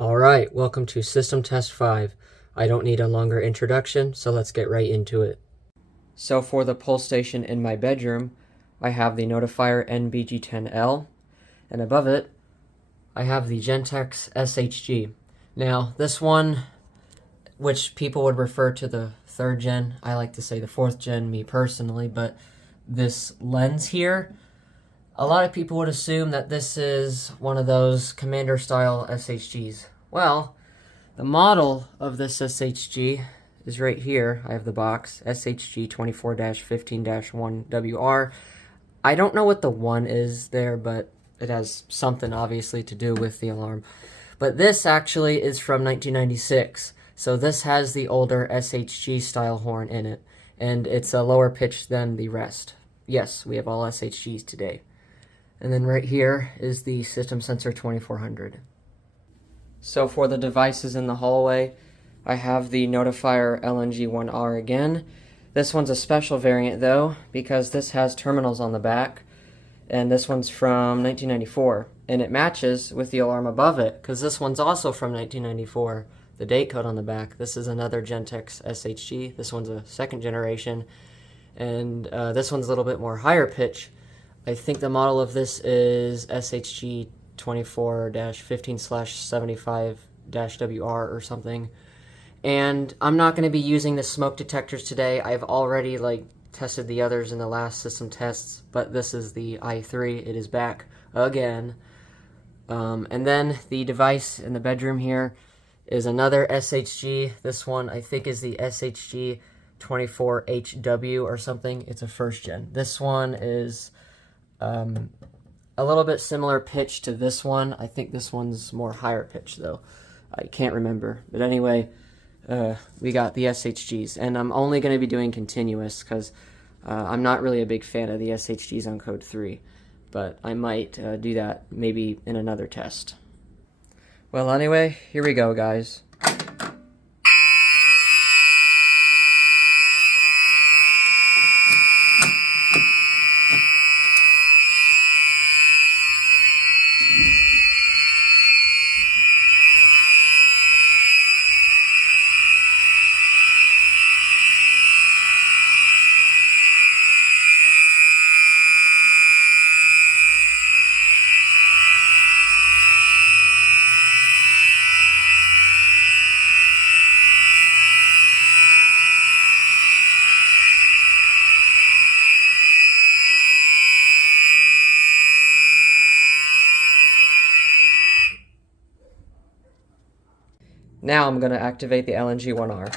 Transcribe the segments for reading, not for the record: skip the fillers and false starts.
Alright, welcome to System Test 5. I don't need a longer introduction, so let's get right into it. So for the pull station in my bedroom, I have the notifier NBG10L, and above it, I have the Gentex SHG. Now, this one, which people would refer to the 3rd gen, I like to say the 4th gen, me personally, but this lens here, a lot of people would assume that this is one of those commander-style SHGs. Well, the model of this SHG is right here. I have the box, SHG 24-15-1WR. I don't know what the 1 is there, but it has something, obviously, to do with the alarm. But this actually is from 1996, so this has the older SHG-style horn in it, and it's a lower pitch than the rest. Yes, we have all SHGs today. And then right here is the System Sensor 2400. So for the devices in the hallway, I have the notifier LNG1R again. This one's a special variant though, because this has terminals on the back, and this one's from 1994, and it matches with the alarm above it, because this one's also from 1994, the date code on the back. This is another Gentex SHG. This one's a 2nd generation, and this one's a little bit more higher pitch. I think the model of this is SHG 24-15/75-WR or something. And I'm not going to be using the smoke detectors today. I've already tested the others in the last system tests, but this is the i3. It is back again. And then the device in the bedroom here is another SHG. This one I think is the SHG 24HW or something. It's a 1st gen. This one is a little bit similar pitch to this one. I think this one's more higher pitch though. I can't remember. But anyway, we got the SHGs. And I'm only going to be doing continuous because I'm not really a big fan of the SHGs on code 3. But I might do that maybe in another test. Well, anyway, here we go, guys. Now I'm going to activate the LNG1R.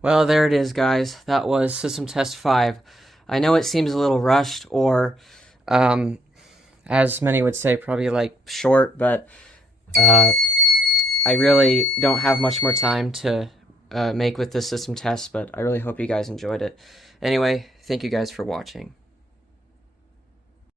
Well, there it is, guys. That was System Test 5. I know it seems a little rushed, or, as many would say, probably short, but I really don't have much more time to make with this system test, but I really hope you guys enjoyed it. Anyway, thank you guys for watching.